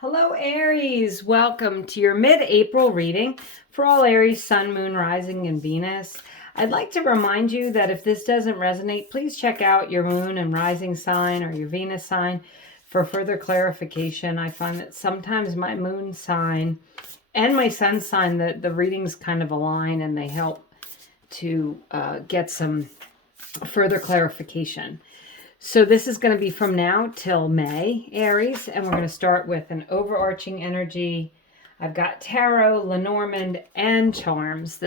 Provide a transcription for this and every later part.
Hello, Aries. Welcome to your mid-April reading for all Aries, Sun, Moon, Rising, and Venus. I'd like to remind you that if this doesn't resonate, please check out your Moon and Rising sign or your Venus sign for further clarification. I find that sometimes my Moon sign and my Sun sign, the readings kind of align and they help to get some further clarification. So this is going to be from now till May, Aries, and we're going to start with an overarching energy. I've got Tarot, Lenormand, and Charms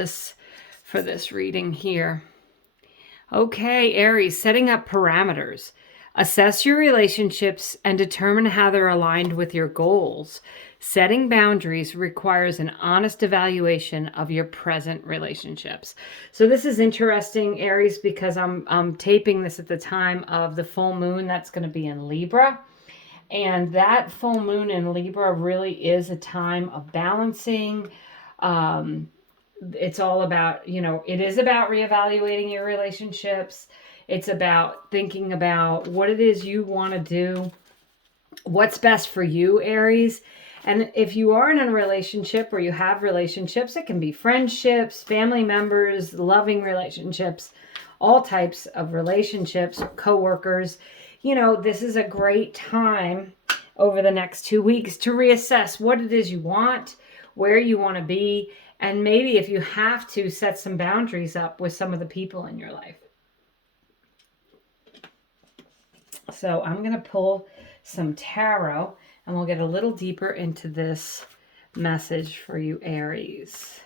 for this reading here. Okay, Aries, setting up parameters. Assess your relationships and determine how they're aligned with your goals. Setting boundaries requires an honest evaluation of your present relationships. So this is interesting, Aries, because I'm taping this at the time of the full moon that's going to be in Libra. And that full moon in Libra really is a time of balancing. It's all about, it is about reevaluating your relationships. It's about thinking about what it is you want to do, what's best for you, Aries. And if you are in a relationship or you have relationships, it can be friendships, family members, loving relationships, all types of relationships, coworkers. This is a great time over the next 2 weeks to reassess what it is you want, where you want to be, and maybe if you have to, set some boundaries up with some of the people in your life. So I'm going to pull some tarot and we'll get a little deeper into this message for you, Aries.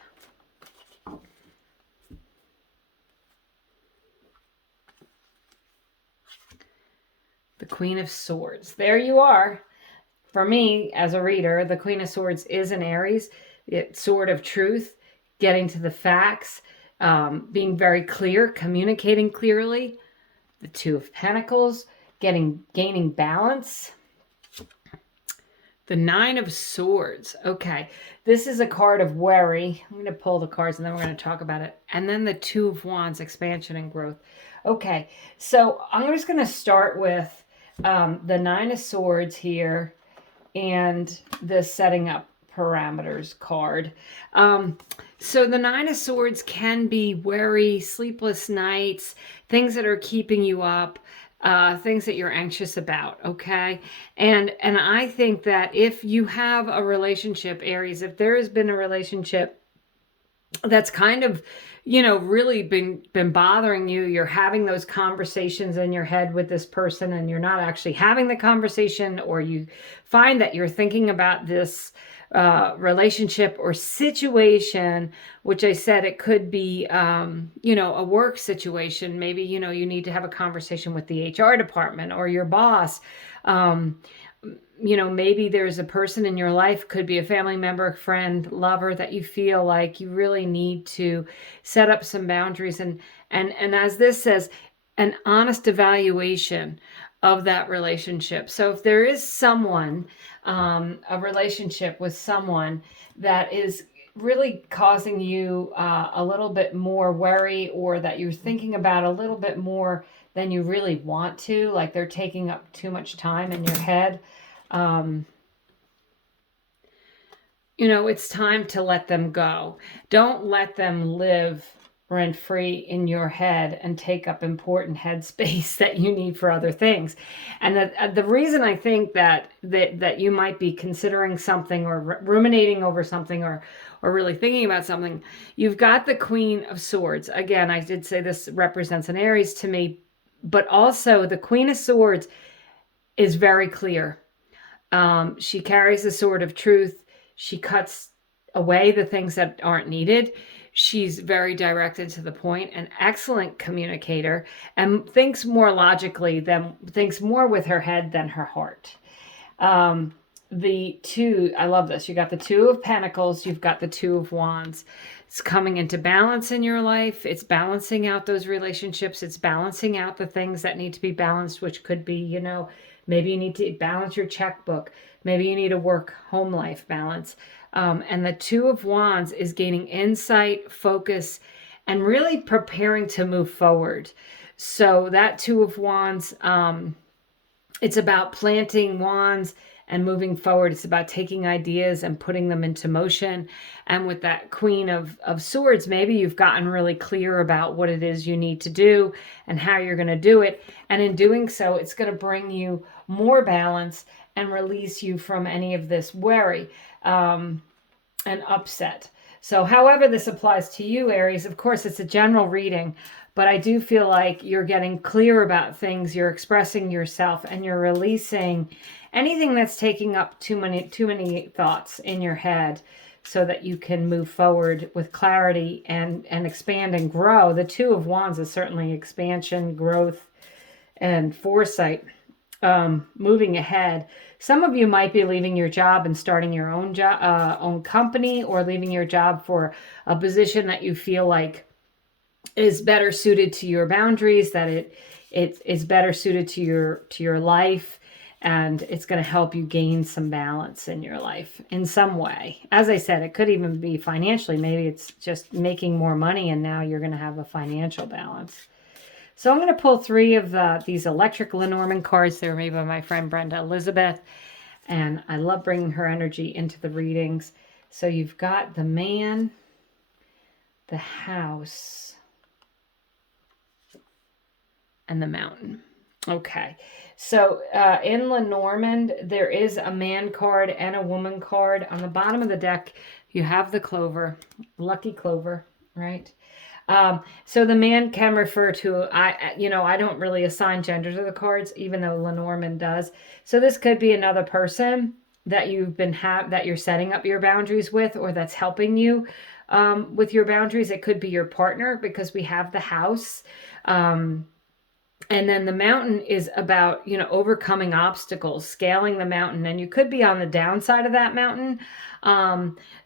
The Queen of Swords. There you are. For me, as a reader, the Queen of Swords is an Aries. It's sword of truth, getting to the facts, being very clear, communicating clearly. The Two of Pentacles, gaining balance. The Nine of Swords. Okay, this is a card of worry. I'm going to pull the cards and then we're going to talk about it. And then the Two of Wands, expansion and growth. Okay, so I'm just going to start with the Nine of Swords here and the setting up parameters card. So the Nine of Swords can be worry, sleepless nights, things that are keeping you up, things that you're anxious about, okay? And I think that if you have a relationship, Aries, if there has been a relationship that's kind of, really been bothering you, you're having those conversations in your head with this person and you're not actually having the conversation, or you find that you're thinking about this relationship or situation, which I said it could be, a work situation. Maybe, you need to have a conversation with the HR department or your boss. Maybe there's a person in your life, could be a family member, friend, lover, that you feel like you really need to set up some boundaries. And as this says, an honest evaluation of that relationship. So if there is someone, a relationship with someone that is really causing you a little bit more worry, or that you're thinking about a little bit more than you really want to, like they're taking up too much time in your head, it's time to let them go. Don't let them live rent-free in your head and take up important headspace that you need for other things. And the reason I think that you might be considering something or ruminating over something or really thinking about something, you've got the Queen of Swords. Again, I did say this represents an Aries to me, but also the Queen of Swords is very clear. She carries the sword of truth. She cuts away the things that aren't needed. She's very directed to the point, an excellent communicator, and thinks more logically thinks more with her head than her heart. I love this. You got the Two of Pentacles. You've got the Two of Wands. It's coming into balance in your life. It's balancing out those relationships. It's balancing out the things that need to be balanced, which could be, maybe you need to balance your checkbook. Maybe you need a work-home life balance. And the Two of Wands is gaining insight, focus, and really preparing to move forward. So that Two of Wands, it's about planting wands and moving forward. It's about taking ideas and putting them into motion. And with that Queen of Swords, maybe you've gotten really clear about what it is you need to do and how you're going to do it. And in doing so, it's going to bring you more balance and release you from any of this worry and upset. So however this applies to you, Aries, of course, it's a general reading, but I do feel like you're getting clear about things, you're expressing yourself, and you're releasing anything that's taking up too many thoughts in your head so that you can move forward with clarity and expand and grow. The Two of Wands is certainly expansion, growth, and foresight. Moving ahead. Some of you might be leaving your job and starting your own job, own company, or leaving your job for a position that you feel like is better suited to your boundaries, that it is better suited to your life, and it's going to help you gain some balance in your life in some way. As I said, it could even be financially. Maybe it's just making more money and now you're going to have a financial balance. So I'm going to pull 3 of these electric Lenormand cards. They were made by my friend Brenda Elizabeth. And I love bringing her energy into the readings. So you've got the Man, the House, and the Mountain. Okay. So in Lenormand, there is a man card and a woman card. On the bottom of the deck, you have the clover, lucky clover, right? So the man can refer to, I don't really assign gender to the cards, even though Lenormand does. So this could be another person that that you're setting up your boundaries with, or that's helping you with your boundaries. It could be your partner, because we have the House. And then the Mountain is about, overcoming obstacles, scaling the mountain. And you could be on the downside of that mountain.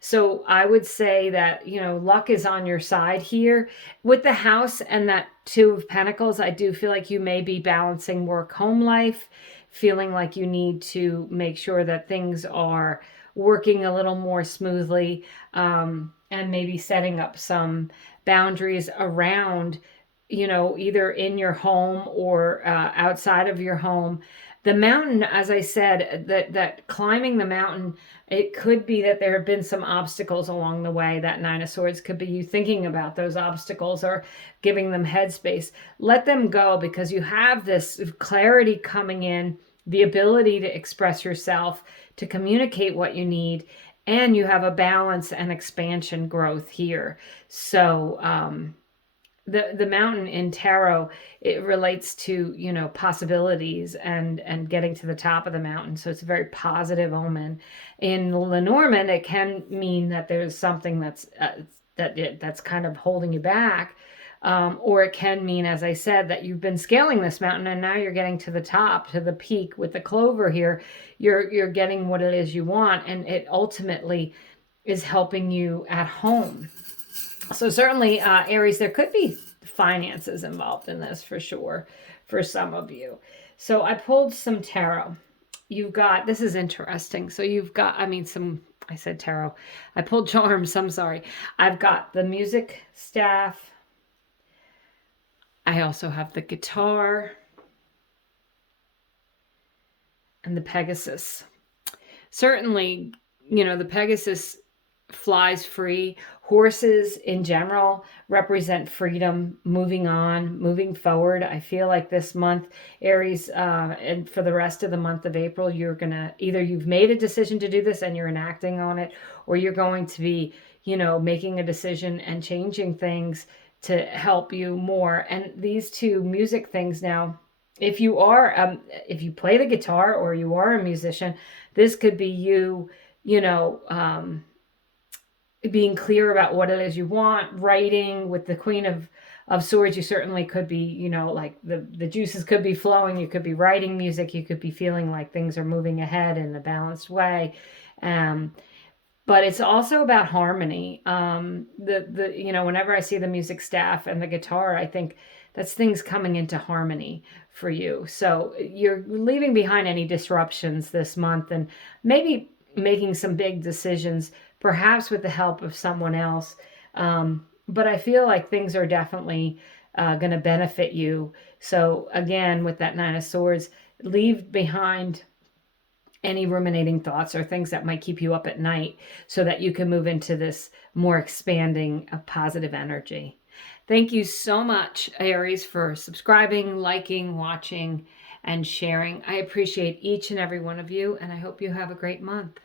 So I would say that, luck is on your side here. With the House and that Two of Pentacles, I do feel like you may be balancing work-home life, feeling like you need to make sure that things are working a little more smoothly, and maybe setting up some boundaries around either in your home or outside of your home. The mountain, as I said, that climbing the mountain, it could be that there have been some obstacles along the way. That Nine of Swords could be you thinking about those obstacles or giving them headspace. Let them go, because you have this clarity coming in, the ability to express yourself, to communicate what you need, and you have a balance and expansion growth here. So, the mountain in tarot, it relates to, possibilities and getting to the top of the mountain. So it's a very positive omen. In Lenormand, it can mean that there's something that's kind of holding you back. Or it can mean, as I said, that you've been scaling this mountain and now you're getting to the top, to the peak. With the clover here, you're getting what it is you want, and it ultimately is helping you at home. So certainly, Aries, there could be finances involved in this for sure for some of you. So I pulled some tarot. You've got, this is interesting. So you've got, I said tarot. I pulled charms, I'm sorry. I've got the music staff. I also have the guitar and the Pegasus. Certainly, the Pegasus flies free. Horses in general represent freedom, moving on, moving forward. I feel like this month, Aries, and for the rest of the month of April, you're going to, either you've made a decision to do this and you're enacting on it, or you're going to be, making a decision and changing things to help you more. And these two music things now, if you play the guitar or you are a musician, this could be you, being clear about what it is you want. Writing with the Queen of Swords, you certainly could be, like the juices could be flowing. You could be writing music. You could be feeling like things are moving ahead in a balanced way. But it's also about harmony. Whenever I see the music staff and the guitar, I think that's things coming into harmony for you. So you're leaving behind any disruptions this month, and maybe making some big decisions, perhaps with the help of someone else. But I feel like things are definitely going to benefit you. So again, with that Nine of Swords, leave behind any ruminating thoughts or things that might keep you up at night, so that you can move into this more expanding positive energy. Thank you so much, Aries, for subscribing, liking, watching, and sharing. I appreciate each and every one of you, and I hope you have a great month.